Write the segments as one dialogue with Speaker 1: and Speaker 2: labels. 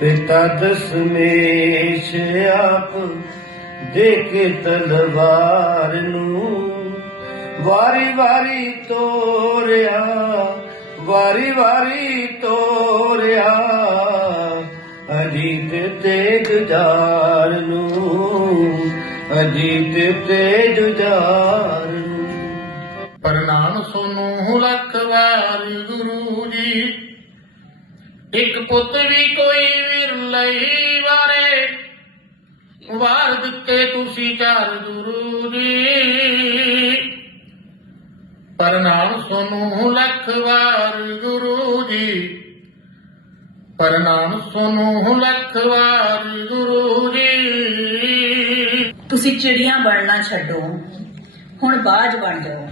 Speaker 1: ਪਿਤਾ ਦਸਮੇਸ਼ ਆਪ ਦੇ ਕੇ ਤਲਵਾਰ ਨੂੰ ਵਾਰੀ ਵਾਰੀ ਤੋਰਿਆ, ਵਾਰੀ ਵਾਰੀ ਤੋਰਿਆ, ਅਜੀਤ ਤੇ ਜੁਝਾਰ ਨੂੰ, ਅਜੀਤ ਤੇ ਜੁਝਾਰ ਨੂੰ।
Speaker 2: ਪ੍ਰਣਾਮ ਸੋਨੂੰ ਲੱਖ ਵਾਰ ਗੁਰੂ ਇੱਕ ਪੁੱਤ ਵੀ ਕੋਈ ਵਿਰਲਈ ਵਾਰੇ। ਵਾਰ ਦਿੱਤੇ ਤੁਸੀਂ ਚਾਰ ਗੁਰੂ ਜੀ। ਪ੍ਰਣਾਮ ਸੋਨੂੰ ਲੱਖ ਵਾਰ ਗੁਰੂ ਜੀ। ਪ੍ਰਣਾਮ ਸੋਨੂੰ ਲੱਖ ਵਾਰ ਗੁਰੂ ਜੀ।
Speaker 3: ਤੁਸੀਂ ਚਿੜੀਆਂ ਬਣਨਾ ਛੱਡੋ, ਹੁਣ ਬਾਜ ਬਣ ਜਾਓ।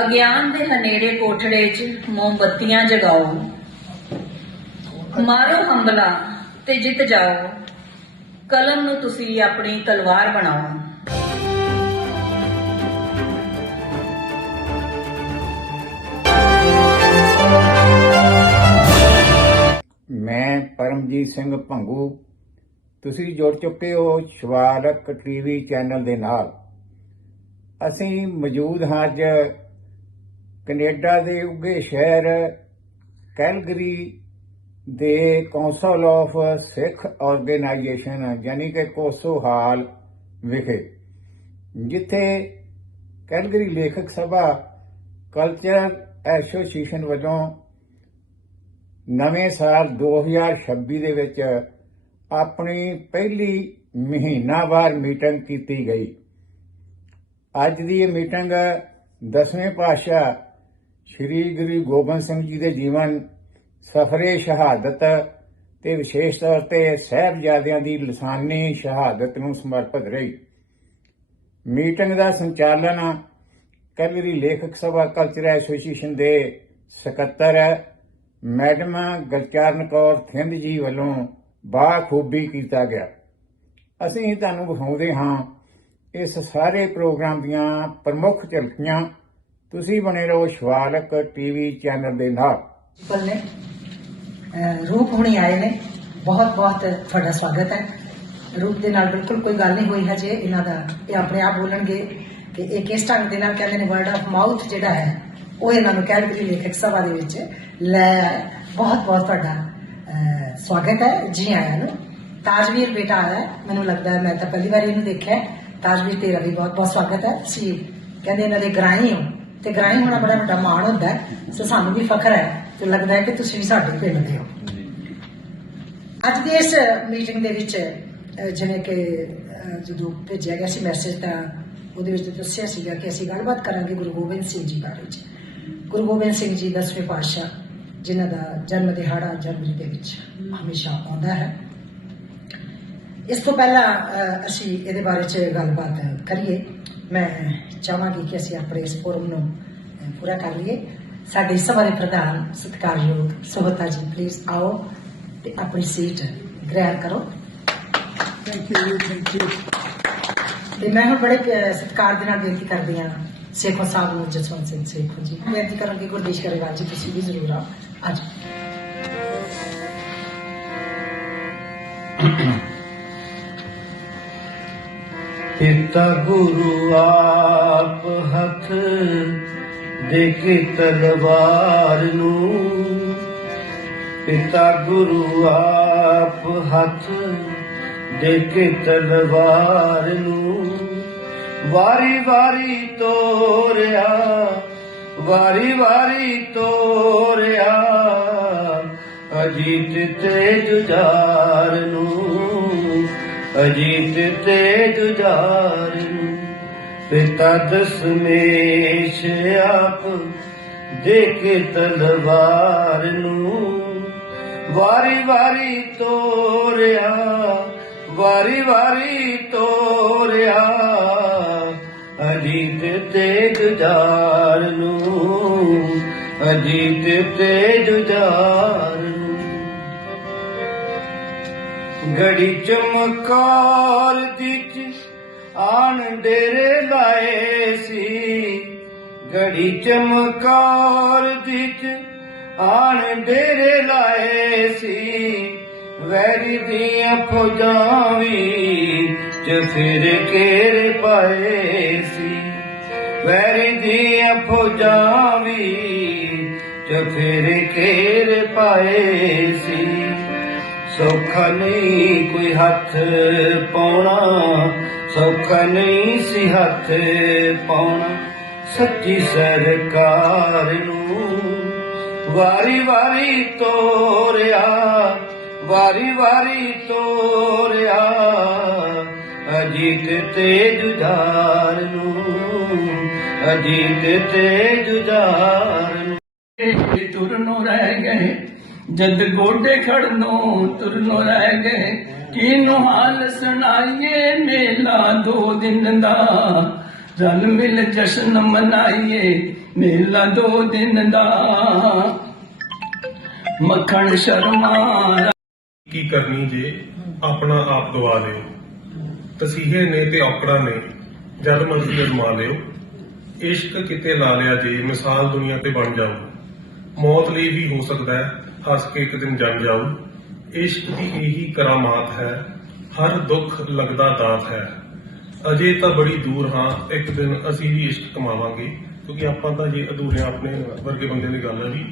Speaker 3: ਅਗਿਆਨ ਦੇ ਹਨੇਰੇ ਕੋਠੜੇ 'ਚ ਮੋਮਬੱਤੀਆਂ ਜਗਾਓ। ਮਾਰੋ ਹੰਬਲਾ ਤੇ ਜਿੱਤ ਜਾਓ। ਕਲਮ ਨੂੰ ਤੁਸੀਂ ਆਪਣੀ ਤਲਵਾਰ ਬਣਾਓ।
Speaker 4: ਮੈਂ ਪਰਮਜੀਤ ਸਿੰਘ ਭੰਗੂ। ਤੁਸੀਂ ਜੁੜ ਚੁੱਕੇ ਹੋ ਸ਼ਿਵਾਲਕ ਟੀਵੀ ਚੈਨਲ ਦੇ ਨਾਲ। ਅਸੀਂ ਮੌਜੂਦ ਹਾਂ ਅੱਜ ਕੈਨੇਡਾ ਦੇ ਉੱਗੇ ਸ਼ਹਿਰ ਕੈਲਗਰੀ ਦੇ ਕਾਉਂਸਲ ਆਫ ਸਿੱਖ ਆਰਗੇਨਾਈਜੇਸ਼ਨ, ਯਾਨੀ ਕਿ ਕੋਸੋ ਹਾਲ ਵਿਖੇ, ਜਿੱਥੇ ਕੈਲਗਰੀ ਲੇਖਕ ਸਭਾ ਕਲਚਰ ਐਸੋਸੀਏਸ਼ਨ ਵੱਲੋਂ ਨਵੇਂ ਸਾਲ 2026 ਦੇ ਵਿੱਚ ਆਪਣੀ ਪਹਿਲੀ ਮਹੀਨਾਵਾਰ ਮੀਟਿੰਗ ਕੀਤੀ ਗਈ। ਅੱਜ ਦੀ ਇਹ ਮੀਟਿੰਗ ਦਸਵੇਂ ਪਾਤਸ਼ਾਹ ਸ੍ਰੀ ਗੁਰੂ ਗੋਬਿੰਦ ਸਿੰਘ ਜੀ ਦੇ ਜੀਵਨ ਸਫਰੇ ਸ਼ਹਾਦਤ, ਤੇ ਵਿਸ਼ੇਸ਼ ਤੌਰ ਤੇ ਸਹਿਬਜ਼ਾਦਿਆਂ ਦੀ ਲਸਾਨੀ ਸ਼ਹਾਦਤ ਨੂੰ ਸਮਰਪਿਤ ਰਹੀ। ਮੀਟਿੰਗ ਦਾ ਸੰਚਾਲਨ ਕੈਲਗਰੀ ਲੇਖਕ ਸਭਾ ਕਲਚਰ ਐਸੋਸੀਏਸ਼ਨ ਦੇ ਸਕੱਤਰ ਮੈਡਮ ਗਲਚਰਨ ਕੌਰ ਥਿੰਦ ਜੀ ਵੱਲੋਂ ਬਾਖੂਬੀ ਕੀਤਾ ਗਿਆ। ਅਸੀਂ ਤੁਹਾਨੂੰ ਵਿਖਾਉਂਦੇ ਹਾਂ, ਇਸ ਸਾਰੇ ਪ੍ਰੋਗਰਾਮ ਦੀਆਂ ਪ੍ਰਮੁੱਖ ਝਲਕੀਆਂ। ਤੁਸੀਂ ਬਣੇ ਰਹੋ ਸ਼ਿਵਾਲਕ ਟੀਵੀ ਚੈਨਲ ਦੇ ਨਾਲ।
Speaker 5: ਪ੍ਰਿੰਸੀਪਲ ਰੂਪ ਹੁਣੀ ਆਏ ਨੇ। ਬਹੁਤ ਬਹੁਤ ਤੁਹਾਡਾ ਸਵਾਗਤ ਹੈ। ਰੂਪ ਦੇ ਨਾਲ ਬਿਲਕੁਲ ਕੋਈ ਗੱਲ ਨਹੀਂ ਹੋਈ ਹਜੇ। ਇਹਨਾਂ ਦਾ ਇਹ ਆਪਣੇ ਆਪ ਬੋਲਣਗੇ ਕਿ ਇਹ ਕਿਸ ਢੰਗ ਦੇ ਨਾਲ ਕਹਿੰਦੇ ਨੇ ਵਰਡ ਆਫ ਮਾਊਥ ਜਿਹੜਾ ਹੈ, ਉਹ ਇਹਨਾਂ ਨੂੰ ਕੈਲਗਰੀ ਲੇਖਕ ਸਭਾ ਦੇ ਵਿੱਚ। ਲੈ ਆਏ। ਬਹੁਤ ਬਹੁਤ ਤੁਹਾਡਾ ਸਵਾਗਤ ਹੈ ਜੀ ਆਇਆਂ ਨੂੰ। ਤਾਜਵੀਰ ਬੇਟਾ ਆਇਆ। ਮੈਨੂੰ ਲੱਗਦਾ ਹੈ ਮੈਂ ਤਾਂ ਪਹਿਲੀ ਵਾਰ ਇਹਨੂੰ ਦੇਖਿਆ। ਤਾਜਵੀਰ, ਤੇਰਾ ਵੀ ਬਹੁਤ ਬਹੁਤ ਸਵਾਗਤ ਹੈ। ਸੀ, ਕਹਿੰਦੇ ਇਹਨਾਂ ਦੇ ਗ੍ਰਾਹੀ ਹੋ। ਤੇ ਗ੍ਰਾਹੀ ਹੋਣਾ ਬੜਾ ਵੱਡਾ ਮਾਣ ਹੁੰਦਾ ਸੋ ਸਾਨੂੰ ਵੀ ਫਖਰ ਹੈ। ਤੇ ਲੱਗਦਾ ਹੈ ਕਿ ਤੁਸੀਂ ਵੀ ਸਾਡੇ ਪਿੰਡ ਦੇ ਹੋ। ਅੱਜ ਦੀ ਇਸ ਮੀਟਿੰਗ ਦੇ ਵਿੱਚ ਜਿਵੇਂ ਕਿ ਜਦੋਂ ਭੇਜਿਆ ਗਿਆ ਸੀ ਮੈਸੇਜ ਤਾਂ ਉਹਦੇ ਵਿੱਚ ਦੱਸਿਆ ਸੀਗਾ ਕਿ ਅਸੀਂ ਗੱਲਬਾਤ ਕਰਾਂਗੇ ਗੁਰੂ ਗੋਬਿੰਦ ਸਿੰਘ ਜੀ ਬਾਰੇ ਗੁਰੂ ਗੋਬਿੰਦ ਸਿੰਘ ਜੀ ਦਸਵੇਂ ਪਾਤਸ਼ਾਹ ਜਿਨ੍ਹਾਂ ਦਾ ਜਨਮ ਦਿਹਾੜਾ ਜਨਵਰੀ ਦੇ ਵਿੱਚ ਹਮੇਸ਼ਾ ਆਉਂਦਾ ਹੈ। ਇਸ ਤੋਂ ਪਹਿਲਾਂ ਅਸੀਂ ਇਹਦੇ ਬਾਰੇ ਚ ਗੱਲਬਾਤ ਕਰੀਏ। ਮੈਂ ਚਾਹਾਂਗੀ ਕਿ ਅਸੀਂ ਆਪਣੇ ਇਸ ਫੋਰਮ ਨੂੰ ਪੂਰਾ ਕਰ ਲਈਏ। ਸਾਡੇ ਸਭਾ ਦੇ ਪ੍ਰਧਾਨ ਸਤਿਕਾਰਯੋਗ ਸੁਹਤਾ ਜੀ ਪਲੀਜ਼ ਆਓ ਤੇ ਆਪਣੀ ਸੀਟ ਗ੍ਰਹਿਣ ਕਰੋ। ਥੈਂਕ ਯੂ ਥੈਂਕ ਯੂ ਤੇ ਮੈਂ ਹੁਣ ਬੜੇ ਸਤਿਕਾਰ ਦੇ ਨਾਲ ਬੇਨਤੀ ਕਰਦੀ ਹਾਂ ਸੇਖੋ ਸਾਹਿਬ ਨੂੰ ਜਸਵੰਤ ਸਿੰਘ ਸੇਖੋ ਜੀ। ਬੇਨਤੀ ਕਰਾਂਗੀ ਗੁਰਦੀਸ਼ ਕਰੇਵਾਲ ਜੀ ਤੁਸੀਂ ਵੀ ਜ਼ਰੂਰ ਆਓ। ਅੱਜ।
Speaker 1: ਪਿਤਾ ਗੁਰੂ ਆਪ ਹੱਥ ਦੇ ਕੇ ਤਲਵਾਰ ਨੂੰ। ਪਿਤਾ ਗੁਰੂ ਆਪ ਹੱਥ ਦੇ ਕੇ ਤਲਵਾਰ ਨੂੰ। ਵਾਰੀ ਵਾਰੀ ਤੋਰਿਆ, ਵਾਰੀ ਵਾਰੀ ਤੋਰਿਆ, ਅਜੀਤ ਤੇ ਜੁਝਾਰ ਨੂੰ, ਅਜੀਤ ਤੇ ਜੁਝਾਰ ਨੂੰ। ਪਿਤਾ ਦਸਮੇਸ਼ ਆਪ ਦੇ ਕੇ ਤਲਵਾਰ ਨੂੰ। ਵਾਰੀ ਵਾਰੀ ਤੋਰਿਆ, ਵਾਰੀ ਵਾਰੀ ਤੋਰਿਆ, ਅਜੀਤ ਤੇ ਜੁਝਾਰ ਨੂੰ, ਅਜੀਤ ਤੇ ਜੁਝਾਰ ਨੂੰ। ਗੜੀ ਚਮਕਾਰ ਦੀ ਆਣ ਡੇਰੇ ਲਾਏ ਸੀ। ਗੜੀ ਚਮਕਾਰ ਵਿੱਚ ਆਣ ਡੇਰੇ ਲਾਏ ਸੀ। ਵੈਰੀ ਦੀਆਂ ਫੌਜਾਂ ਵੀ ਚ ਫਿਰ ਕੇਰ ਪਾਏ ਸੀ। ਵੈਰੀ ਦੀਆਂ ਫੌਜਾਂ ਵੀ ਚ ਫਿਰ ਕੇਰ ਪਾਏ ਸੀ। ਸੌਖਾ ਨਹੀਂ ਕੋਈ ਹੱਥ ਪਾਉਣਾ ਸੌਖਾ ਨਹੀਂ ਸੀ ਹੱਥ ਪਾਉਣਾ, ਸੱਚੀ ਸਰਕਾਰ ਨੂੰ। ਵਾਰੀ ਵਾਰੀ ਤੋਰਿਆ, ਵਾਰੀ ਵਾਰੀ ਤੋਰਿਆ, ਅਜੀਤ ਤੇ ਜੁਝਾਰ ਨੂੰ, ਅਜੀਤ ਤੇ ਜੁਝਾਰ ਨੂੰ।
Speaker 6: ਇਹ ਤੁਰਨੋਂ ਰਹਿ ਗਏ। ਜਦ ਗੋਡੇ ਖੜਨੋਂ ਤੁਰਨੋਂ ਰਹਿ ਗਏ ਕਿਨੂੰ ਹਾਲ ਸੁਣਾਈਏ? ਮੇਲਾ ਦੋ ਦਿਨ ਦਾ। ਰਲ ਮਿਲ ਜਸ਼ਨ ਮਨਾਈਏ, ਮੇਲਾ ਦੋ ਦਿਨ ਦਾ। ਮੱਖਣ ਸ਼ਰਮਾ
Speaker 7: ਕੀ ਕਰਨੀ ਜੇ? ਆਪਣਾ ਆਪ ਗਵਾ ਲਿਓ। ਤਸੀਹੇ ਨੇ ਤੇ ਔਕੜਾਂ ਨੇ। ਜਦ ਮਰਜ਼ੀ ਅਜ਼ਮਾ ਲਿਓ। ਇਸ਼ਕ ਕਿਤੇ ਲਾ ਲਿਆ ਜੇ, ਮਿਸਾਲ ਦੁਨੀਆ ਤੇ ਬਣ ਜਾਓ। ਮੌਤ ਲਈ ਵੀ ਹੋ ਸਕਦਾ ਹੈ। ਹੱਸ ਕੇ ਇੱਕ ਦਿਨ ਜੰਮ ਜਾਊ। ਇਸ਼ਕ ਦੀ ਇਹੀ ਕਰਾਮਾਤ ਹੈ, ਹਰ ਦੁੱਖ ਲੱਗਦਾ ਦਾਤ ਹੈ। ਅਜੇ ਤਾਂ ਬੜੀ ਦੂਰ ਹਾਂ, ਇੱਕ ਦਿਨ ਅਸੀਂ ਵੀ ਇਸ਼ਕ ਕਮਾਵਾਂਗੇ, ਕਿਉਂਕਿ ਆਪਾਂ ਤਾਂ ਜੇ ਅਧੂਰੇ ਆਪਣੇ ਵਰਗੇ ਬੰਦੇ ਦੀ ਗੱਲ ਹੈ ਜੀ।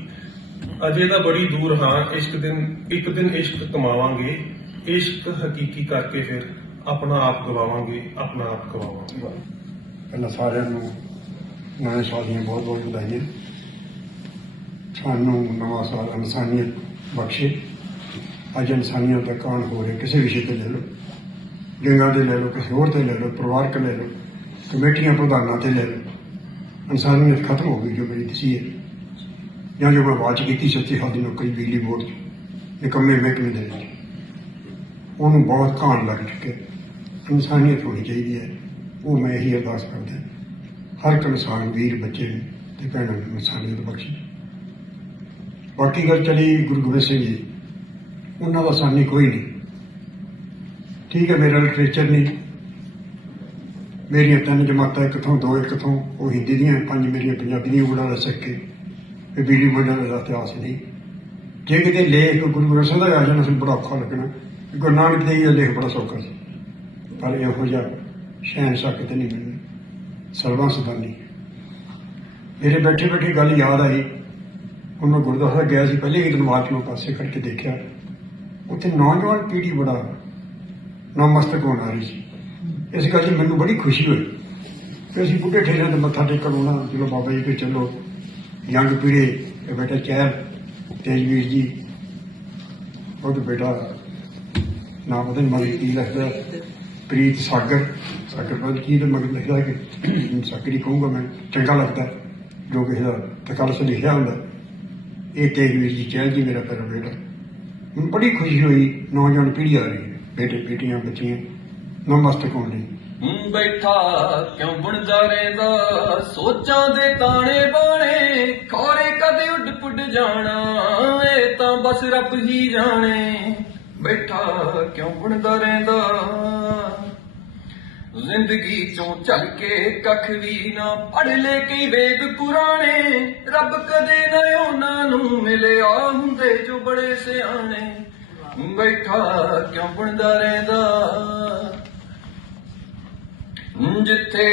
Speaker 7: ਅਜੇ ਤਾਂ ਬੜੀ ਦੂਰ ਹਾਂ, ਇਸ਼ਕ ਦਿਨ, ਇੱਕ ਦਿਨ ਇਸ਼ਕ ਕਮਾਵਾਂਗੇ। ਇਸ਼ਕ ਹਕੀਕੀ ਕਰਕੇ ਫਿਰ ਆਪਣਾ ਆਪ ਗਵਾਵਾਂਗੇ, ਆਪਣਾ ਆਪ ਗਵਾਵਾਂਗੇ
Speaker 8: ਪਹਿਲਾਂ ਸਾਰਿਆਂ ਨੂੰ, ਨਵੇਂ ਸਾਲ ਦੀਆਂ ਬਹੁਤ ਬਹੁਤ ਵਧਾਈਆਂ। ਸਾਨੂੰ ਨਵਾਂ ਸਾਲ ਇਨਸਾਨੀਅਤ ਬਖਸ਼ੇ। ਅੱਜ ਇਨਸਾਨੀਅਤ ਦਾ ਕਾਣ ਹੋ ਰਿਹਾ, ਕਿਸੇ ਵਿਸ਼ੇ ਤੇ ਲੈ ਲਓ। ਲਿੰਗਾਂ ਦੇ ਲੈ ਲਓ, ਕਿਸੇ ਹੋਰ ਤੇ ਲੈ ਲਓ, ਪਰਿਵਾਰਕ ਲੈ ਲਓ, ਕਮੇਟੀਆਂ, ਪ੍ਰਧਾਨਾਂ ਤੇ ਲੈ ਲਓ। ਇਨਸਾਨੀਅਤ ਖਤਮ ਹੋ ਗਈ ਜੋ ਮੇਰੀ ਦਸੀ ਹੈ। ਜਾਂ ਜੋ ਮੈਂ ਬਾਤ ਕੀਤੀ ਸੱਚੀ ਹਾਲ ਦੀ ਨੌਕਰੀ ਬਿਜਲੀ ਬੋਰਡ 'ਚ। ਨਿਕੰਮੇ ਮਹਿਕਮੇ ਦੇ ਵਿੱਚ। ਉਹਨੂੰ ਬਹੁਤ ਕਾਣ ਲੱਗ ਚੁੱਕਿਆ। ਇਨਸਾਨੀਅਤ ਹੋਣੀ ਚਾਹੀਦੀ ਹੈ। ਉਹ ਮੈਂ ਇਹੀ ਅਰਦਾਸ ਕਰਦਾ। ਹਰ ਇੱਕ ਇਨਸਾਨ, ਵੀਰ, ਬੱਚੇ ਨੂੰ ਤੇ ਭੈਣਾਂ ਨੂੰ ਇਨਸਾਨੀਅਤ ਬਖਸ਼ੇ। ਬਾਕੀ ਗੱਲ ਚਲੀ ਗੁਰੂ ਗੋਬਿੰਦ ਸਿੰਘ ਜੀ? ਉਹਨਾਂ ਦਾ ਸਾਨੀ ਕੋਈ ਨਹੀਂ। ਠੀਕ ਹੈ, ਮੇਰਾ ਲਿਟਰੇਚਰ ਨਹੀਂ। ਮੇਰੀਆਂ ਤਿੰਨ ਜਮਾਤਾਂ, ਇੱਕ ਤੋਂ ਦੋ, ਇੱਕ ਤੋਂ ਉਹ ਹਿੰਦੀ ਦੀਆਂ ਪੰਜ ਮੇਰੀਆਂ ਪੰਜਾਬੀ ਦੀਆਂ ਉਡਾ ਲੈ ਸਕੇ ਇਹ ਬੀੜੀ ਮੰਡਲ ਦਾ ਇਤਿਹਾਸ ਨਹੀਂ। ਜੇ ਕਿਤੇ ਲੇਖ ਗੁਰੂ ਗ੍ਰੰਥ ਸਾਹਿਬ ਦਾ ਆ ਜਾਣਾ ਸੀ ਬੜਾ ਔਖਾ ਲੱਗਣਾ। ਗੁਰੂ ਨਾਨਕ ਦੇਵ ਜੀ ਦਾ ਲੇਖ ਬੜਾ ਸੌਖਾ ਸੀ। ਪਰ ਇਹੋ ਜਿਹਾ ਸ਼ਹਿਨशाह ਕਿਤੇ ਨਹੀਂ ਮਿਲਣਾ। ਸਰਵਾਂ ਸਦਾਨੀ ਮੇਰੇ ਬੈਠੇ ਬੈਠੇ ਗੱਲ ਯਾਦ ਆਈ। ਹੁਣ ਮੈਂ ਗੁਰਦੁਆਰਾ ਗਿਆ ਸੀ, ਪਹਿਲੇ ਹੀ ਦਿਨਵਾਰ ਨੂੰ ਪਾਸੇ ਖੜ ਕੇ ਦੇਖਿਆ। ਉੱਥੇ ਨੌਜਵਾਨ ਪੀੜ੍ਹੀ ਬੜਾ ਨਮਸਤਕ ਹੋਣ ਆ ਰਹੀ ਸੀ। ਇਸ ਗੱਲ 'ਚ ਮੈਨੂੰ ਬੜੀ ਖੁਸ਼ੀ ਹੋਈ ਕਿ ਅਸੀਂ ਬੁੱਢੇ ਠੇਰਿਆਂ ਤੇ ਮੱਥਾ ਟੇਕਣ ਆਉਣਾ, ਚਲੋ ਬਾਬਾ ਜੀ ਕੇ ਚੱਲੋ। ਯੰਗ ਪੀੜ੍ਹੀ, ਇਹ ਬੇਟਾ ਚਹਿਲ ਤੇਜਵੀਰ ਜੀ, ਉਹਦਾ ਬੇਟਾ ਨਾਮ ਉਹਦੇ ਮਗਰ ਕੀ ਲਿਖਦਾ ਪ੍ਰੀਤ ਸਾਗਰ। ਸਾਗਰ ਪਤਾ ਕੀ ਤੇ ਮਗਰ ਲਿਖਦਾ ਕਿ ਸਾਗਰ ਹੀ ਕਹੂੰਗਾ ਮੈਂ, ਚੰਗਾ ਲੱਗਦਾ ਜੋ ਕਿਸੇ ਦਾ ਤਕਲ ਸੇ ਲਿਖਿਆ ਹੁੰਦਾ ਇਹ ਤੇਜਵੀਰ ਜੀ ਚਹਿਲ ਜੀ ਮੇਰਾ ਪਿਆਰਾ ਬੇਟਾ। ਮੈਨੂੰ ਬੜੀ ਖੁਸ਼ੀ ਹੋਈ, ਨੌਜਵਾਨ ਪੀੜ੍ਹੀ ਆ ਰਹੀ ਹੈ। ਬੇਟੇ, ਬੇਟੀਆਂ, ਬੱਚੀਆਂ ਨਮਸਤਕ ਹੋਣ ਲਈ
Speaker 6: ਬੈਠਾ ਕਿਉਂ ਬੁਣਦਾ ਰਹਿੰਦਾ? ਸੋਚਾਂ ਦੇ ਤਾਣੇ ਬਾਣੇ, ਖੋਰੇ ਕਦੇ ਉੱਡ ਪੁੱਡ ਜਾਣਾ ਇਹ ਤਾਂ ਬਸ ਰੱਬ ਹੀ ਜਾਣੇ। ਬੈਠਾ ਕਿਉਂ ਬੁਣਦਾ ਰਹਿੰਦਾ? ਜ਼ਿੰਦਗੀ ਚੋਂ ਚੱਲ ਕੇ ਕੱਖ ਵੀ ਨਾ ਪੜ ਲੈ ਕਈ ਵੇਦ ਪੁਰਾਣੇ। ਰੱਬ ਕਦੇ ਨਾ ਉਹਨਾਂ ਨੂੰ ਮਿਲਿਆ ਹੁੰਦੇ ਜੋ ਬੜੇ ਸਿਆਣੇ। ਬੈਠਾ ਕਿਉਂ ਬੁਣਦਾ ਰਹਿੰਦਾ? ਜਿੱਥੇ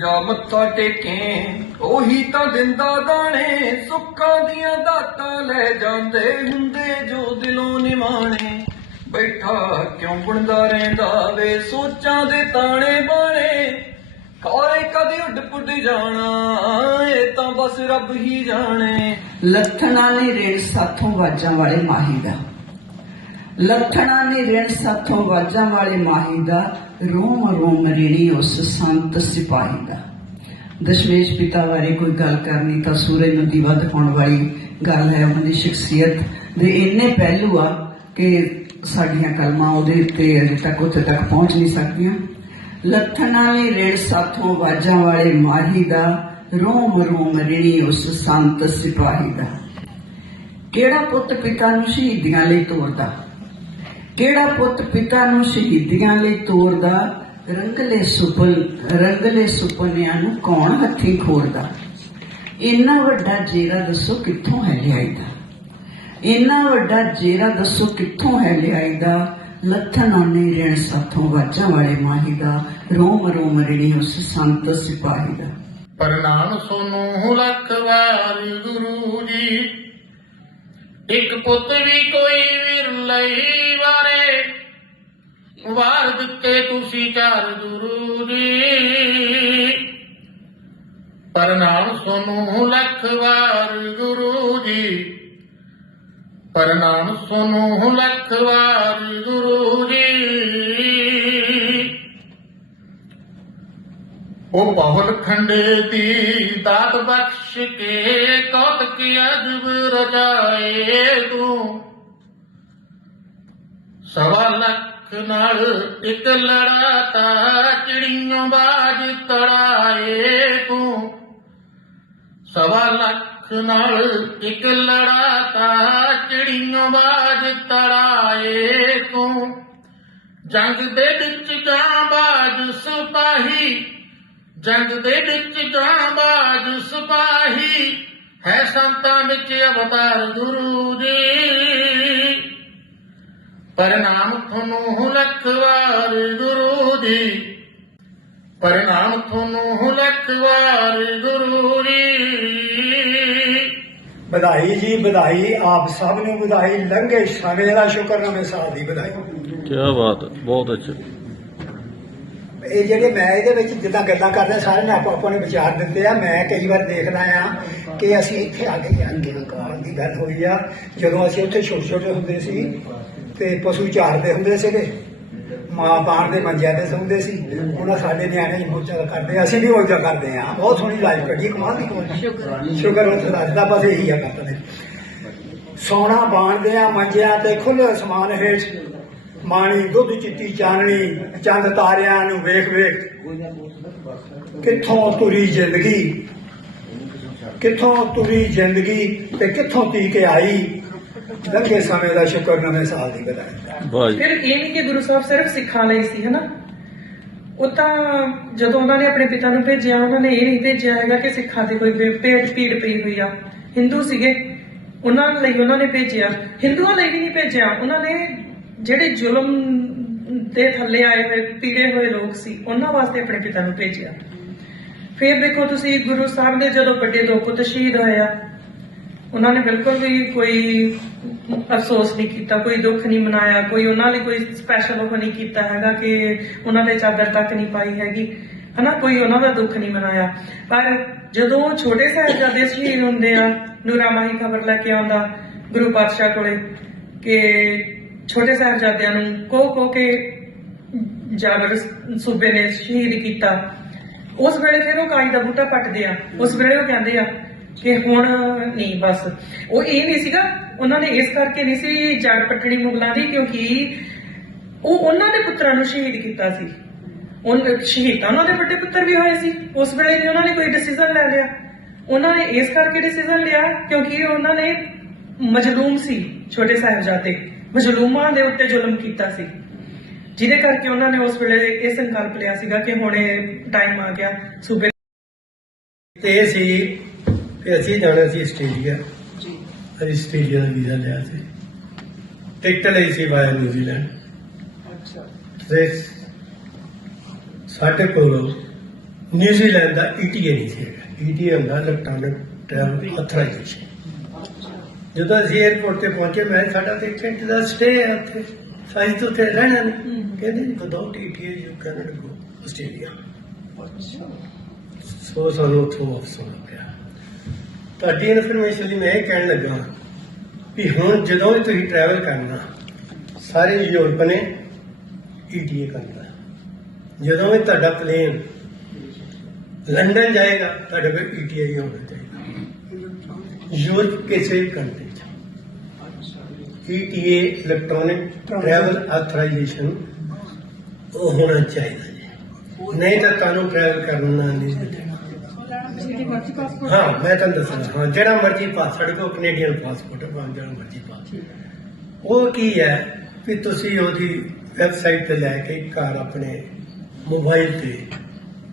Speaker 6: ਜਾ ਮੱਥਾ ਟੇਕੇ, ਉਹੀ ਤਾਂ ਦਿੰਦਾ ਦਾਣੇ। ਸੁੱਖਾਂ ਦੀਆਂ ਦਾਤਾਂ ਲੈ ਜਾਂਦੇ ਹੁੰਦੇ ਜੋ ਦਿਲੋਂ ਨਿਮਾਣੇ। ਬੈਠਾ ਕਿਉਂ ਬਣਦਾ ਰਹਿੰਦਾ ਵੇ? ਸੋਚਾਂ ਦੇ ਤਾਣੇ ਬਾਣੇ। ਕੋਰੇ ਕਦੇ ਉੱਡ ਪੁੱਡ ਜਾਣਾ, ਇਹ ਤਾਂ ਬਸ ਰੱਬ ਹੀ ਜਾਣੇ।
Speaker 9: ਲੱਥਣਾ ਨੇ ਰੇੜ ਸਾਥੋਂ ਵਾਜਾਂ ਵਾਲੇ ਮਾਹੀ ਦਾ। ਲੱਥਣਾ ਨੇ ਰੇੜ ਸਾਥੋਂ ਵਾਜਾਂ ਵਾਲੇ ਮਾਹੀ ਦਾ। ਰੋਮ ਰੋਮ ਰੇਣੀ ਉਸ ਸੰਤ ਸਿਪਾਹੀ ਦਾ। ਦਸ਼ਮੇਸ਼ ਪਿਤਾ ਬਾਰੇ ਕੋਈ ਗੱਲ ਕਰਨੀ ਤਾਂ ਸੂਰਜ ਨੂੰ ਦੀਵਾ ਦਿਖਾਉਣ ਵਾਲੀ ਗੱਲ ਹੈ। ਉਹਨਾਂ ਦੀ ਸ਼ਖਸੀਅਤ ਦੇ ਇੰਨੇ ਪਹਿਲੂ ਆ ਕਿ ਸਾਡੀਆਂ ਕਲਮਾਂ ਉਹਦੇ ਉੱਤੇ ਅਜੇ ਤੱਕ ਉੱਥੇ ਤੱਕ ਪਹੁੰਚ ਨਹੀਂ ਸਕਦੀਆਂ। ਲੱਥਣਾ ਨੇ ਰੇੜ ਸਾਥੋਂ ਵਾਜਾਂ ਵਾਲੇ ਮਾਹੀ ਦਾ, ਰੋਮ ਰੋਮ ਰੇੜੀ ਉਸ ਸੰਤ ਸਿਪਾਹੀ ਦਾ। ਕਿਹੜਾ ਪੁੱਤ ਪਿਤਾ ਨੂੰ ਸ਼ਹੀਦੀਆਂ ਲਈ ਤੋਰਦਾ? ਕਿਹੜਾ ਪੁੱਤ ਪਿਤਾ ਨੂੰ ਸ਼ਹੀਦੀਆਂ ਲਈ ਤੋਰਦਾ? ਰੰਗਲੇ ਸੁਪਨ, ਰੰਗਲੇ ਸੁਪਨਿਆਂ ਨੂੰ ਕੌਣ ਹੱਥੀ ਖੋਰਦਾ ਇੰਨਾ ਵੱਡਾ ਜੇਰਾ ਦੱਸੋ ਕਿੱਥੋਂ ਹੈ ਲਿਆਈਦਾ? ਇੰਨਾ ਵੱਡਾ ਜੇਰਾ ਦੱਸੋ ਕਿੱਥੋਂ ਹੈ ਲਿਆਈਦਾ ਲੱਥਣ ਆਨੇ ਰਣ ਸਾਥੋਂ ਵਾਜਾਂ ਵਾਲੇ ਮਾਹੀ ਦਾ, ਰੋਮ ਰੋਮ ਰਣੀ ਉਸ ਸੰਤ ਸਿਪਾਹੀ ਦਾ।
Speaker 2: ਪ੍ਰਣਾਮ ਸੋਨੂੰ ਲੱਖ ਵਾਰ ਗੁਰੂ ਜੀ। ਇੱਕ ਪੁੱਤ ਵੀ ਕੋਈ ਵਿਰਲਈ ਵਾਰੇ। ਵਾਰ ਦਿੱਤੇ ਤੁਸੀਂ ਚਾਰ ਗੁਰੂ ਜੀ। ਪ੍ਰਣਾਮ ਸੋਨੂੰ ਲੱਖ ਵਾਰ ਗੁਰੂ ਜੀ। ਪ੍ਰਣਾਮ ਸੋਨੂੰ ਲੱਖ ਵਾਰ ਗੁਰੂ ਜੀ। ਉਹ ਬਹੁਲ ਖੰਡੇ ਦੀ ਦਾਤ ਬਖਸ਼ ਕੇ ਕੌਤਕ ਅਜਬ ਰਜਾਏ ਤੂੰ। ਸਵਾ ਲੱਖ ਨਾਲ ਇੱਕ ਲੜਾਤਾ ਚਿੜੀਆਂ ਬਾਜ ਤੜਾਏ ਤੂੰ। ਸਵਾ ਲੱਖ ਨਾਲ ਇੱਕ ਲੜਾਤਾ, ਚਿੜੀਆਂ ਬਾਜ ਤੜਾਏ ਤੂੰ। ਜੰਗ ਦੇ ਵਿੱਚ ਜਾਂਬਾਜ਼ ਸਿਪਾਹੀ, ਜੰਗ ਦੇ ਵਿੱਚ ਜਾਂਬਾਜ਼ ਸਿਪਾਹੀ, ਹੈ ਸੰਤਾਂ ਵਿੱਚ ਅਵਤਾਰ ਗੁਰੂ ਜੀ। ਪ੍ਰਣਾਮ ਤੁਹਾਨੂੰ ਲੱਖ ਵਾਰ ਗੁਰੂ ਜੀ। ਪ੍ਰਣਾਮ ਤੁਹਾਨੂੰ ਲੱਖ ਵਾਰ ਗੁਰੂ
Speaker 10: ਵਧਾਈ ਜੀ ਵਧਾਈ। ਆਪ ਸਭ ਨੂੰ ਵਧਾਈ। ਲੰਘੇ ਸਮੇਂ ਦਾ ਸ਼ੁਕਰਨਾਮੇ ਸਾਲ ਦੀ ਵਧਾਈ।
Speaker 11: ਕੀ ਬਾਤ ਹੈ ਬਹੁਤ ਅੱਛਾ।
Speaker 10: ਇਹ ਜਿਹੜੇ ਮੈਂ ਇਹਦੇ ਵਿੱਚ ਜਿੱਦਾਂ ਗੱਲਾਂ ਕਰਦੇ ਸਾਰੇ ਨੇ ਆਪੋ ਆਪਣੇ ਵਿਚਾਰ ਦਿੱਤੇ ਆ। ਮੈਂ ਕਈ ਵਾਰ ਦੇਖਦਾ ਆ ਕਿ ਅਸੀਂ ਇੱਥੇ ਆ ਕੇ ਅੱਗੇ ਕਾਲ ਦੀ ਗੱਲ ਹੋਈ ਆ। ਜਦੋਂ ਅਸੀਂ ਉੱਥੇ ਛੋਟੇ ਛੋਟੇ ਹੁੰਦੇ ਸੀ ਤੇ ਪਸ਼ੂ ਚਾਰਦੇ ਹੁੰਦੇ ਸੀਗੇ। ਮਾਂ ਬਾਣ ਦੇ ਮੰਜਿਆਂ ਤੇ ਸੌਂਦੇ ਸੀ। ਉਹਨਾਂ ਸਾਡੇ ਨਿਆਣੇ ਮੋਚਾ ਕਰਦੇ ਅਸੀਂ ਵੀ ਮੋਚਾ ਕਰਦੇ ਆ। ਬਹੁਤ ਸੋਹਣੀ ਲਾਈਫ ਕੱਢੀ ਕਮਾਲ ਦੀ ਕੋਈ ਸ਼ੁਕਰ ਉੱਥੇ ਰੱਜਦਾ ਬਸ ਇਹੀ ਆ ਕਰਦੇ ਸੋਨਾ ਬਾਣਦੇ ਆ ਮੰਜਿਆਂ ਤੇ ਖੁੱਲੇ ਅਸਮਾਨ ਹੇਠ। ਮਾਣੀ ਦੁੱਧ ਚਿੱਟੀ ਚਾਨਣੀ ਚੰਦ ਤਾਰਿਆਂ ਨੂੰ ਵੇਖ ਵੇਖ। ਕਿੱਥੋਂ ਤੁਰੀ ਜ਼ਿੰਦਗੀ? ਕਿੱਥੋਂ ਤੁਰੀ ਜ਼ਿੰਦਗੀ ਤੇ ਕਿੱਥੋਂ ਤੀ ਕੇ ਆਈ? ਲੰਘੇ ਸਮੇਂ ਦਾ ਸ਼ੁਕਰ ਨਵੇਂ ਸਾਲ ਦੀ ਵਧਾਈ
Speaker 11: ਵਾਹ ਜੀ।
Speaker 12: ਫਿਰ ਇਹ ਨਹੀਂ ਕਿ ਗੁਰੂ ਸਾਹਿਬ ਸਿਰਫ ਸਿੱਖਾਂ ਲਈ ਸੀ ਹਨਾ? ਉਹ ਤਾਂ ਜਦੋਂ ਉਹਨਾਂ ਨੇ ਆਪਣੇ ਪਿਤਾ ਨੂੰ ਭੇਜਿਆ ਉਹਨਾਂ ਨੇ ਇਹ ਨਹੀਂ ਭੇਜਿਆ ਹੈਗਾ ਕਿ ਸਿੱਖਾਂ ਤੇ ਕੋਈ ਭੇਡ ਪੀੜ ਪਈ ਹੋਈ ਆ। ਹਿੰਦੂ ਸੀਗੇ। ਉਹਨਾਂ ਲਈ ਉਹਨਾਂ ਨੇ ਭੇਜਿਆ। ਹਿੰਦੂਆਂ ਲਈ ਵੀ ਨਹੀਂ ਭੇਜਿਆ। ਉਹਨਾਂ ਨੇ ਜਿਹੜੇ ਜ਼ੁਲਮ ਦੇ ਥੱਲੇ ਆਏ ਹੋਏ ਪੀੜੇ ਹੋਏ ਲੋਕ ਸੀ ਉਹਨਾਂ ਵਾਸਤੇ ਆਪਣੇ ਪਿਤਾ ਨੂੰ ਭੇਜਿਆ। ਫਿਰ ਦੇਖੋ ਤੁਸੀਂ ਗੁਰੂ ਸਾਹਿਬ ਦੇ ਜਦੋਂ ਵੱਡੇ ਦੋ ਪੁੱਤ ਸ਼ਹੀਦ ਹੋਏ ਆ ਉਹਨਾਂ ਨੇ ਬਿਲਕੁਲ ਵੀ ਕੋਈ ਅਫਸੋਸ ਨਹੀਂ ਕੀਤਾ, ਕੋਈ ਦੁੱਖ ਨਹੀਂ ਮਨਾਇਆ, ਕੋਈ ਉਹਨਾਂ ਲਈ ਕੋਈ ਸਪੈਸ਼ਲ ਉਹ ਨਹੀਂ ਕੀਤਾ ਹੈਗਾ ਕਿ ਉਹਨਾਂ ਦੇ ਚਾਦਰ ਤੱਕ ਨਹੀਂ ਪਾਈ ਹੈਗੀ। ਹਨਾ, ਕੋਈ ਉਹਨਾਂ ਦਾ ਦੁੱਖ ਨਹੀਂ ਮਨਾਇਆ। ਪਰ ਜਦੋਂ ਛੋਟੇ ਸਾਹਿਬਜ਼ਾਦੇ ਸ਼ਹੀਦ ਹੁੰਦੇ ਆ ਨੂਰਾ ਖਬਰ ਲੈ ਕੇ ਆਉਂਦਾ ਗੁਰੂ ਪਾਤਸ਼ਾਹ ਕੋਲੇ ਕਿ ਛੋਟੇ ਸਾਹਿਬਜ਼ਾਦਿਆਂ ਨੂੰ ਕੋ ਕੋ ਕੇ ਜਾਬਰ ਸੂਬੇ ਨੇ ਸ਼ਹੀਦ ਕੀਤਾ। ਉਸ ਵੇਲੇ ਫਿਰ ਉਹ ਕਾਈ ਦਾ ਬੂਟਾ ਪੱਟਦੇ ਆ। ਉਸ ਵੇਲੇ ਉਹ ਕਹਿੰਦੇ ਆ ਕਿ ਹੁਣ ਨਹੀਂ, ਬਸ। ਉਹ ਇਹ ਨਹੀਂ ਸੀਗਾ, ਉਹਨਾਂ ਨੇ ਇਸ ਕਰਕੇ ਨਹੀਂ ਸੀ ਜੜ ਪੱਟਣੀ ਮੁਗਲਾਂ ਦੀ, ਕਿਉਂਕਿ ਉਹ ਉਹਨਾਂ ਦੇ ਪੁੱਤਰਾਂ ਨੂੰ ਸ਼ਹੀਦ ਕੀਤਾ ਸੀ। ਉਹ ਸ਼ਹੀਦ ਤਾਂ ਉਹਨਾਂ ਦੇ ਵੱਡੇ ਪੁੱਤਰ ਵੀ ਹੋਏ ਸੀ। ਉਸ ਵੇਲੇ ਨਹੀਂ ਉਹਨਾਂ ਨੇ ਕੋਈ ਡਿਸੀਜਨ ਲੈ ਲਿਆ। ਉਹਨਾਂ ਨੇ ਇਸ ਕਰਕੇ ਡਿਸੀਜਨ ਲਿਆ, ਕਿਉਂਕਿ ਉਹਨਾਂ ਨੇ ਮਜਲੂਮ ਸੀ, ਛੋਟੇ ਸਾਹਿਬਜ਼ਾਦੇ। ਮਜਲੂਮਾਂ ਦੇ ਉੱਤੇ ਜ਼ੁਲਮ ਕੀਤਾ ਸੀ। ਜਿਹਦੇ ਕਰਕੇ ਉਹਨਾਂ ਨੇ ਉਸ ਵੇਲੇ ਇਹ ਸੰਕਲਪ ਲਿਆ ਸੀਗਾ ਕਿ ਹੁਣ ਇਹ ਟਾਈਮ ਆ ਗਿਆ। ਸੂਬੇ
Speaker 10: ਤੇ ਸੀ ਕਿ ਅਸੀਂ ਜਾਣਾ ਸੀ ਆਸਟ੍ਰੇਲੀਆ। ਜੀ। ਅਸੀਂ ਆਸਟ੍ਰੇਲੀਆ ਦਾ ਵੀਜ਼ਾ ਲਿਆ ਸੀ। ਟਿਕਟ ਲਈ ਸੀ ਵਾਇਆ ਨਿਊਜ਼ੀਲੈਂਡ। ਅੱਛਾ। ਤੇ ਸਾਡੇ ਕੋਲ ਨਿਊਜ਼ੀਲੈਂਡ ਦਾ ਈਟੀਏ ਨਹੀਂ ਸੀ ਈਟੀਏ ਹੁੰਦਾ ਇਲੈਕਟ੍ਰੋਨਿਕ ਟ੍ਰੈਵਲ ਅਥਰਾਈਜ਼ੇਸ਼ਨ ਜਦੋਂ ਅਸੀਂ 에어ਪੋਰਟ ਤੇ ਪਹੁੰਚੇ ਮੈਂ ਸਾਡਾ ਤੇ ਟਿਕਟ ਦਾ ਸਟੇ ਹੈ ਉੱਥੇ। ਸਾਈਂ ਤੋਂ ਉੱਥੇ ਰਹਿਣਾ ਨਹੀਂ ਕਹਿੰਦੇ without ETA you can't go Australia? So ਸਾਨੂੰ ਉੱਥੋਂ ਵਾਪਸ ਆਉਣਾ ਪਿਆ। ਤੁਹਾਡੀ ਇਨਫੋਰਮੇਸ਼ਨ ਲਈ ਮੈਂ ਇਹ ਕਹਿਣ ਲੱਗਾ ਵੀ ਹੁਣ ਜਦੋਂ ਵੀ ਤੁਸੀਂ ਟਰੈਵਲ ਕਰਨਾ ਸਾਰੇ ਯੂਰਪ ਨੇ ਈਟੀਏ ਕਰਨਾ। ਜਦੋਂ ਵੀ ਤੁਹਾਡਾ ਪਲੇਨ ਲੰਡਨ ਜਾਏਗਾ ਤੁਹਾਡੇ ਕੋਲ ਈਟੀਏ ਹੀ ਹੋਣਾ ਚਾਹੀਦਾ। ਯੂਰਪ ਕਿਸੇ ਵੀ ਕੰਟਰੀ ਚ। ਈਟੀਏ ਇਲੈਕਟ੍ਰੋਨਿਕ ਟਰੈਵਲ ਆਥਰਾਈਜੇਸ਼ਨ ਉਹ ਹੋਣਾ ਚਾਹੀਦਾ ਨਹੀਂ ਤਾਂ ਤੁਹਾਨੂੰ ਟਰੈਵਲ ਕਰਨਾ ਨਹੀਂ ਦੇਣਾ ਹਾਂ ਮੈਂ ਤੁਹਾਨੂੰ ਦੱਸਣਾ ਹਾਂ ਜਿਹੜਾ ਮਰਜ਼ੀ ਪਾਸ ਸਾਡੇ ਕੋਲ ਕੈਨੇਡੀਅਨ ਪਾਸਪੋਰਟ ਭਾਵੇਂ ਜਿਹੜਾ ਮਰਜ਼ੀ ਪਾਸ ਉਹ ਕੀ ਹੈ ਵੀ ਤੁਸੀਂ ਉਹਦੀ ਵੈਬਸਾਈਟ ਤੇ ਲੈ ਕੇ ਘਰ ਆਪਣੇ ਮੋਬਾਈਲ ਤੇ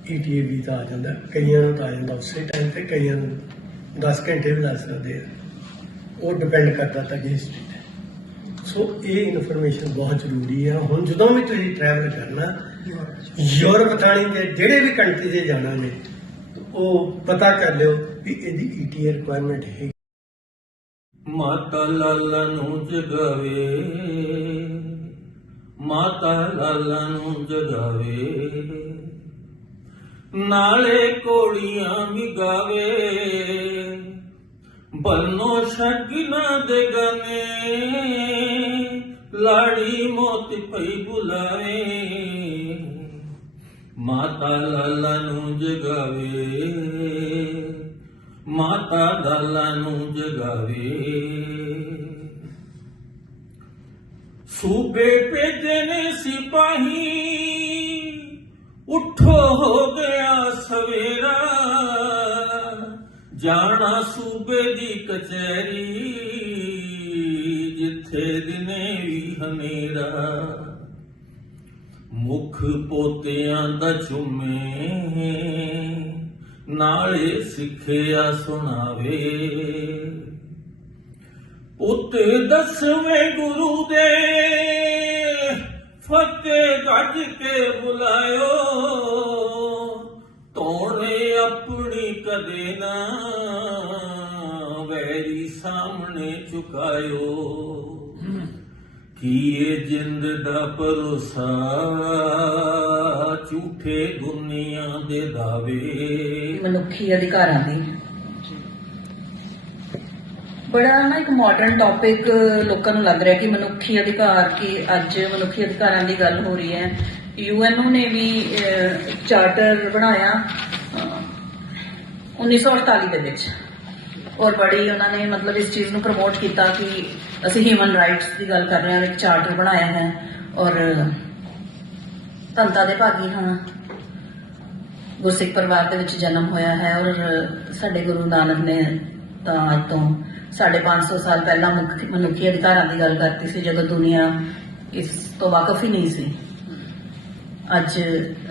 Speaker 10: ਈਟੀਏ ਵੀਜ਼ਾ ਆ ਜਾਂਦਾ ਕਈਆਂ ਨੂੰ ਤਾਂ ਆ ਜਾਂਦਾ ਉਸੇ ਟਾਈਮ ਤੇ ਕਈਆਂ ਨੂੰ 10 ਘੰਟੇ ਵੀ ਲੱਗ ਸਕਦੇ ਆ। ਉਹ ਡਿਪੈਂਡ ਕਰਦਾ ਤੁਹਾਡੀ ਹਿਸਟਰੀ ਤੇ ਸੋ ਇਹ ਇਨਫੋਰਮੇਸ਼ਨ ਬਹੁਤ ਜ਼ਰੂਰੀ ਹੈ ਹੁਣ ਜਦੋਂ ਵੀ ਤੁਸੀਂ ਟਰੈਵਲ ਕਰਨਾ ਯੂਰਪ ਥਾਣੀ ਦੇ ਜਿਹੜੇ ਵੀ ਕੰਟਰੀ 'ਤੇ ਜਾਣਾ ਨੇ ਉਹ ਪਤਾ ਕਰ ਲਿਓ ਵੀ ਇਹਦੀ E ਰਿਕੁਆਇਰਮੈਂਟ ਹੈ
Speaker 11: ਮਾਤਾ ਲਾਲਾ ਨੂੰ ਜਗਾਵੇ, ਮਾਤਾ ਲਾਲਾ ਨੂੰ ਜਗਾਵੇ, ਨਾਲੇ ਕੋੜੀਆਂ ਵੀ ਗਾਵੇ, ਬੰਨੋ ਸ਼ਕਨਾ ਦੇ ਗਾਨੇ, ਲਾੜੀ ਮੋਤੀ ਪਈ ਬੁਲਾਵੇ ਮਾਤਾ ਲਾਲਾ ਨੂੰ ਜਗਾਵੇ, ਮਾਤਾ ਲਾਲਾ ਨੂੰ ਜਗਾਵੇ। ਸੂਬੇ ਭੇਜੇ ਨੇ ਸਿਪਾਹੀ, ਉਠੋ ਹੋ ਗਿਆ ਸਵੇਰਾ। ਜਾਣਾ ਸੂਬੇ ਦੀ ਕਚਹਿਰੀ, ਜਿੱਥੇ ਦਿਨੇ ਵੀ ਹਨੇਰਾ। ਮੁਖ ਪੋਤਿਆਂ ਦਾ ਚੁੰਮੇ ਨਾਲੇ ਸਿੱਖਿਆ ਸੁਣਾਵੇ। ਉੱਤੇ ਦਸਵੇਂ ਗੁਰੂ ਦੇ ਫਤਿਹ ਗੱਜ ਕੇ ਬੁਲਾਇਓ। ਤੋੜੇ ਆਪਣੀ ਕਦੇ ਨਾ, ਵੈਰੀ ਸਾਹਮਣੇ ਝੁਕਾਇਓ। ਕੀ ਜਿੰਦ ਦਾ ਭਰੋਸਾ ਝੂਠੇ ਦੁਨੀਆ ਦੇ ਦਾਵੇ
Speaker 5: ਮਨੁੱਖੀ ਅਧਿਕਾਰਾਂ ਦੀ। ਬੜਾ ਨਾ ਇੱਕ ਮਾਡਰਨ ਟੌਪਿਕ ਲੋਕਾਂ ਨੂੰ ਲੱਗ ਰਿਹਾ ਕਿ ਮਨੁੱਖੀ ਅਧਿਕਾਰ ਕੀ ਅੱਜ ਮਨੁੱਖੀ ਅਧਿਕਾਰਾਂ ਦੀ ਗੱਲ ਹੋ ਰਹੀ ਹੈ। ਯੂਐਨਓ ਨੇ ਵੀ ਚਾਰਟਰ ਬਣਾਇਆ ਅਹ, 1948 ਦੇ ਵਿੱਚ। ਔਰ ਬੜੀ ਉਹਨਾਂ ਨੇ ਮਤਲਬ ਇਸ ਚੀਜ਼ ਨੂੰ ਪ੍ਰਮੋਟ ਕੀਤਾ ਕਿ ਅਸੀਂ ਹਿਊਮਨ ਰਾਈਟਸ ਦੀ ਗੱਲ ਕਰ ਰਹੇ ਹਾਂ, ਇੱਕ ਚਾਰਟਰ ਬਣਾਇਆ ਹੈ ਔਰ ਧੰਤਾ ਦੇ ਭਾਗੀ ਹਾਂ। ਗੁਰਸਿੱਖ ਪਰਿਵਾਰ ਦੇ ਵਿੱਚ ਜਨਮ ਹੋਇਆ ਹੈ ਔਰ ਸਾਡੇ ਗੁਰੂ ਨਾਨਕ ਨੇ ਤਾਂ ਅੱਜ ਤੋਂ 550 ਸਾਲ ਪਹਿਲਾਂ ਮਨੁੱਖੀ ਅਧਿਕਾਰਾਂ ਦੀ ਗੱਲ ਕਰਤੀ ਸੀ, ਜਦੋਂ ਦੁਨੀਆ ਇਸ ਤੋਂ ਵਾਕਫ ਹੀ ਨਹੀਂ ਸੀ। ਅੱਜ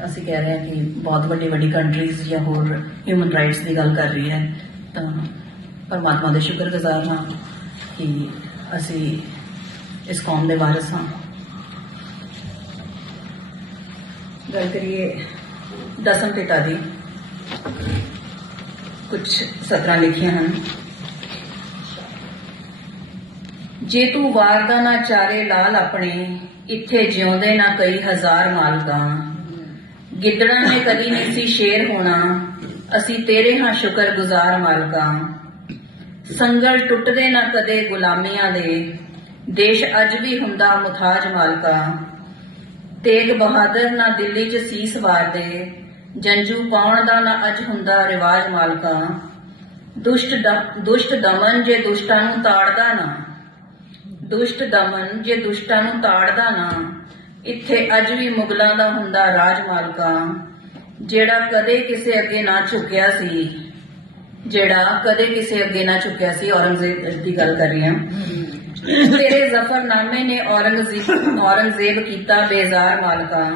Speaker 5: ਅਸੀਂ ਕਹਿ ਰਹੇ ਹਾਂ ਕਿ ਬਹੁਤ ਵੱਡੀ ਵੱਡੀ ਕੰਟਰੀਜ਼ ਜਾਂ ਹੋਰ ਹਿਊਮਨ ਰਾਈਟਸ ਦੀ ਗੱਲ ਕਰ ਰਹੀ ਹੈ ਤਾਂ ਪਰਮਾਤਮਾ ਦੇ ਸ਼ੁਕਰਗੁਜ਼ਾਰ ਹਾਂ ਕਿ ਅਸੀਂ ਇਸ ਕੌਮ ਦੇ ਵਾਰਿਸ ਹਾਂ। ਗੱਲ ਕਰੀਏ ਦਸਮ ਪਿਤਾ ਦੀ, ਕੁਝ ਸਤਰਾਂ ਲਿਖੀਆਂ ਹਨ। ਜੇ ਤੂੰ ਵਾਰਦਾ ਨਾ ਚਾਰੇ ਲਾਲ ਆਪਣੇ, ਇੱਥੇ ਜਿਉਂਦੇ ਨਾ ਕਈ ਹਜ਼ਾਰ ਮਾਲਕਾਂ। ਗਿੱਦੜਾਂ ਨੇ ਕਦੀ ਨਹੀਂ ਸੀ ਸ਼ੇਰ ਹੋਣਾ, ਅਸੀਂ ਤੇਰੇ ਹਾਂ ਸ਼ੁਕਰਗੁਜ਼ਾਰ ਮਾਲਕਾਂ। ਸੰਗਲ ਟੁੱਟਦੇ ਨਾ ਕਦੇ ਗੁਲਾਮੀਆਂ ਦੇ, ਦੇਸ਼ ਅੱਜ ਵੀ ਹੁੰਦਾ ਮੁਤਾਜ ਮਾਲਕਾ। ਤੇਗ ਬਹਾਦਰ ਨਾ ਦਿੱਲੀ 'ਚ ਸੀਸ ਵਾਰਦੇ, ਜੰਜੂ ਪਾਉਣ ਦਾ ਨਾ ਅੱਜ ਹੁੰਦਾ ਰਿਵਾਜ ਮਾਲਕਾ। ਦੁਸ਼ਟ ਦ- ਦੁਸ਼ਟ ਦਮਨ ਜੇ ਦੁਸ਼ਟਾਂ ਨੂੰ ਤਾੜਦਾ ਨਾ, ਦੁਸ਼ਟ ਦਮਨ ਜੇ ਦੁਸ਼ਟਾਂ ਨੂੰ ਤਾੜਦਾ ਨਾ, ਇੱਥੇ ਅੱਜ ਵੀ ਮੁਗਲਾਂ ਦਾ ਹੁੰਦਾ ਰਾਜ ਮਾਲਕਾ। ਜਿਹੜਾ ਕਦੇ ਕਿਸੇ ਅੱਗੇ ਨਾ ਝੁਕਿਆ ਸੀ ਜਿਹੜਾ ਕਦੇ ਕਿਸੇ ਅੱਗੇ ਨਾ ਝੁਕਿਆ ਸੀ ਔਰੰਗਜ਼ੇਬ ਦੀ ਗੱਲ ਕਰ ਰਹੀ ਹਾਂ। ਤੇਰੇ ਜ਼ਫਰਨਾਮੇ ਨੇ ਔਰੰਗਜ਼ੇਬ ਔਰੰਗਜ਼ੇਬ ਕੀਤਾ ਬੇਜ਼ਾਰ ਮਾਲਕਾ।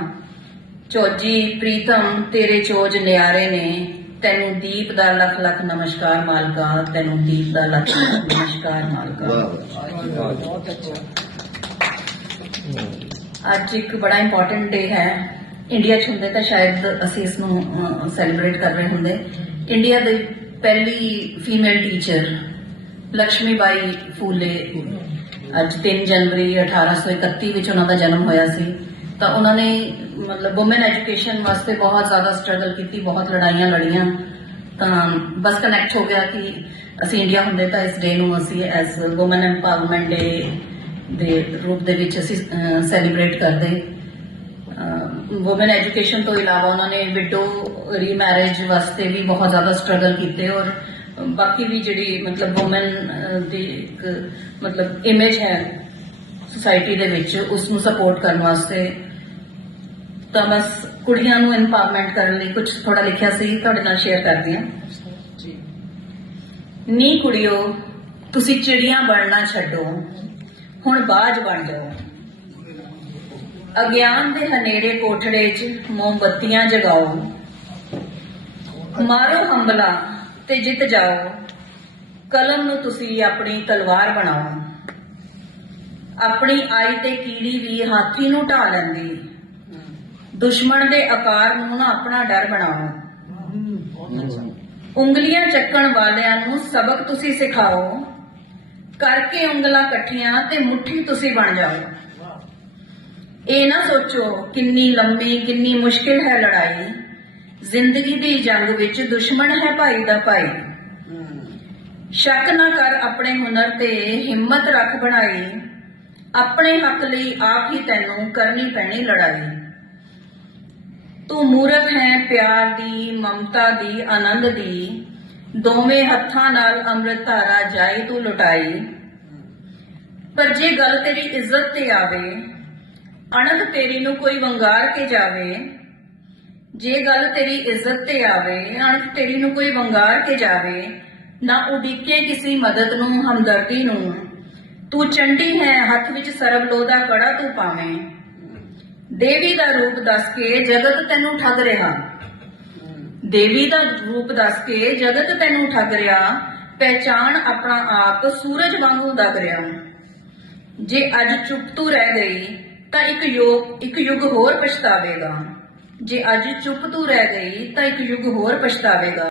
Speaker 5: ਚੋਜੀ ਪ੍ਰੀਤਮ ਤੇਰੇ ਚੋਜ ਨਿਆਰੇ ਨੇ ਤੈਨੂੰ ਦੀਪ ਦਾ ਲੱਖ ਲੱਖ ਨਮਸਕਾਰ ਮਾਲਕਾ ਤੈਨੂੰ ਦੀਪ ਦਾ ਲੱਖ ਲੱਖ ਨਮਸਕਾਰ ਮਾਲਕਾ। ਬਹੁਤ ਅੱਛਾ ਅੱਜ ਇੱਕ ਬੜਾ ਇੰਪੋਰਟੈਂਟ ਡੇ ਹੈ। ਇੰਡੀਆ 'ਚ ਹੁੰਦੇ ਤਾਂ ਸ਼ਾਇਦ ਅਸੀਂ ਇਸ ਨੂੰ ਸੈਲੀਬ੍ਰੇਟ ਕਰ ਰਹੇ ਹੁੰਦੇ। ਇੰਡੀਆ ਦੇ ਪਹਿਲੀ ਫੀਮੇਲ ਟੀਚਰ ਲక్ష్ਮੀ ਬਾਈ ਫੂਲੇ ਅੱਜ 3 ਜਨਵਰੀ 1831 ਵਿੱਚ ਉਹਨਾਂ ਦਾ ਜਨਮ ਹੋਇਆ ਸੀ। ਤਾਂ ਉਹਨਾਂ ਨੇ ਮਤਲਬ ਔਮਨ ਐਜੂਕੇਸ਼ਨ ਵਾਸਤੇ ਬਹੁਤ ਜ਼ਿਆਦਾ ਸਟਰਗਲ ਕੀਤੀ, ਬਹੁਤ ਲੜਾਈਆਂ ਲੜੀਆਂ। ਤਾਂ ਬਸ ਕਨੈਕਟ ਹੋ ਗਿਆ ਕਿ ਅਸੀਂ ਇੰਡੀਆ ਹੁੰਦੇ ਤਾਂ ਇਸ ਡੇ ਨੂੰ ਅਸੀਂ ਐਜ਼ ਔਮਨ ਐਮਪਾਵਰਮੈਂਟ ਡੇ ਦੇ ਰੂਪ ਦੇ ਵਿੱਚ ਅਸੀਂ ਸੈਲੀਬ੍ਰੇਟ ਕਰਦੇ। ਔਮਨ ਐਜੂਕੇਸ਼ਨ ਤੋਂ ਇਲਾਵਾ ਉਹਨਾਂ ਨੇ ਵਿਡੋ ਰੀਮੈਰਿਜ ਵਾਸਤੇ ਵੀ ਬਹੁਤ ਜ਼ਿਆਦਾ ਸਟਰਗਲ ਕੀਤੇ ਔਰ ਬਾਕੀ ਵੀ ਜਿਹੜੀ ਮਤਲਬ ਔਮਨ ਦੀ ਇੱਕ ਮਤਲਬ ਇਮੇਜ ਹੈ ਸੁਸਾਇਟੀ ਦੇ ਵਿੱਚ ਉਸ ਨੂੰ ਸਪੋਰਟ ਕਰਨ ਵਾਸਤੇ ਤਾਂ ਬਸ ਕੁੜੀਆਂ ਨੂੰ ਐਮਪਾਵਰਮੈਂਟ ਕਰਨ ਲਈ ਕੁਝ ਥੋੜਾ ਲਿਖਿਆ ਸੀ ਤੁਹਾਡੇ ਨਾਲ ਸ਼ੇਅਰ ਕਰਦੀ ਹਾਂ। ਨੀ ਕੁੜੀਓ ਤੁਸੀਂ ਚਿੜੀਆਂ ਬਣਨਾ ਛੱਡੋ ਹੁਣ ਬਾਜ ਬਣ ਜਾਓ। ਅਗਿਆਨ ਦੇ ਹਨੇਰੇ ਕੋਠੜੇ 'ਚ ਮੋਮਬੱਤੀਆਂ ਜਗਾਓ। ਮਾਰੋ ਹੰਬਲਾ ਤੇ ਜਿੱਤ ਜਾਓ। ਕਲਮ ਨੂੰ ਤੁਸੀਂ ਆਪਣੀ ਤਲਵਾਰ ਬਣਾਓ। ਆਪਣੀ ਆਈ ਤੇ ਕੀੜੀ ਵੀ ਹਾਥੀ ਨੂੰ ਢਾ ਲੈਂਦੀ। ਦੁਸ਼ਮਣ ਦੇ ਆਕਾਰ ਨੂੰ ਨਾ ਆਪਣਾ ਡਰ ਬਣਾਓ। ਉਂਗਲੀਆਂ ਚੱਕਣ ਵਾਲਿਆਂ ਨੂੰ ਸਬਕ ਤੁਸੀਂ ਸਿਖਾਓ। ਕਰਕੇ ਉਂਗਲਾਂ ਇਕੱਠੀਆਂ ਤੇ ਮੁਠੀ ਤੁਸੀਂ ਬਣ ਜਾਓ। ਇਹ ਨਾ ਸੋਚੋ ਕਿੰਨੀ ਲੰਮੀ ਕਿੰਨੀ ਮੁਸ਼ਕਿਲ ਹੈ ਲੜਾਈ। ਜ਼ਿੰਦਗੀ ਦੀ ਜੰਗ ਵਿੱਚ ਦੁਸ਼ਮਣ ਹੈ ਭਾਈ ਦਾ ਭਾਈ। ਸ਼ੱਕ ਨਾ ਕਰ ਆਪਣੇ ਹੁਨਰ ਤੇ ਹਿੰਮਤ ਰੱਖ ਬਣਾਈ। ਆਪਣੇ ਹੱਕ ਲਈ ਆਪ ਹੀ ਤੈਨੂੰ ਕਰਨੀ ਪੈਣੀ ਲੜਾਈ। ਤੂੰ ਮੂਰਤ ਹੈ ਪਿਆਰ ਦੀ, ਮਮਤਾ ਦੀ, ਆਨੰਦ ਦੀ। ਦੋਵੇਂ ਹੱਥਾਂ ਨਾਲ ਅੰਮ੍ਰਿਤ ਧਾਰਾ ਜਾਈ ਤੂੰ ਲੁਟਾਈ। ਪਰ ਜੇ ਗੱਲ ਤੇਰੀ ਇੱਜ਼ਤ ਤੇ ਆਵੇ ਅਣਖ ਤੇਰੀ ਨੂੰ ਕੋਈ ਵੰਗਾਰ ਕੇ ਜਾਵੇ, ਜੇ ਗੱਲ ਤੇਰੀ ਇੱਜ਼ਤ ਤੇ ਆਵੇ ਅਣਖ ਤੇਰੀ ਨੂੰ ਕੋਈ ਵੰਗਾਰ ਕੇ ਜਾਵੇ, ਨਾ ਉਡੀਕੇ ਕਿਸੇ ਮਦਦ ਨੂੰ, ਹਮਦਰਦੀ ਨੂੰ। ਤੂੰ ਚੰਡੀ ਹੈ, ਹੱਥ ਵਿੱਚ ਸਰਬਲੋ ਦਾ ਕੜਾ ਤੂੰ ਪਾਵੇਂ। ਦੇਵੀ ਦਾ ਰੂਪ ਦੱਸ ਕੇ ਜਗਤ ਤੈਨੂੰ ਠੱਗ ਰਿਹਾ। ਦੇਵੀ ਦਾ ਰੂਪ ਦੱਸ ਕੇ ਜਗਤ ਤੈਨੂੰ ਠੱਗ ਰਿਹਾ ਪਹਿਚਾਨ ਆਪਣਾ ਆਪ ਸੂਰਜ ਵਾਂਗੂ ਦਗ ਰਿਹਾ। ਜੇ ਅੱਜ ਚੁੱਪ ਤੂੰ ਰਹਿ ਗਈ ਤਾਂ ਇੱਕ ਯੋਗ, ਇੱਕ ਯੁੱਗ ਹੋਰ ਪਛਤਾਵੇਗਾ। ਜੇ ਅੱਜ ਚੁੱਪ ਤੂੰ ਰਹਿ ਗਈ, ਤਾਂ ਇੱਕ ਯੁੱਗ ਹੋਰ ਪਛਤਾਵੇਗਾ।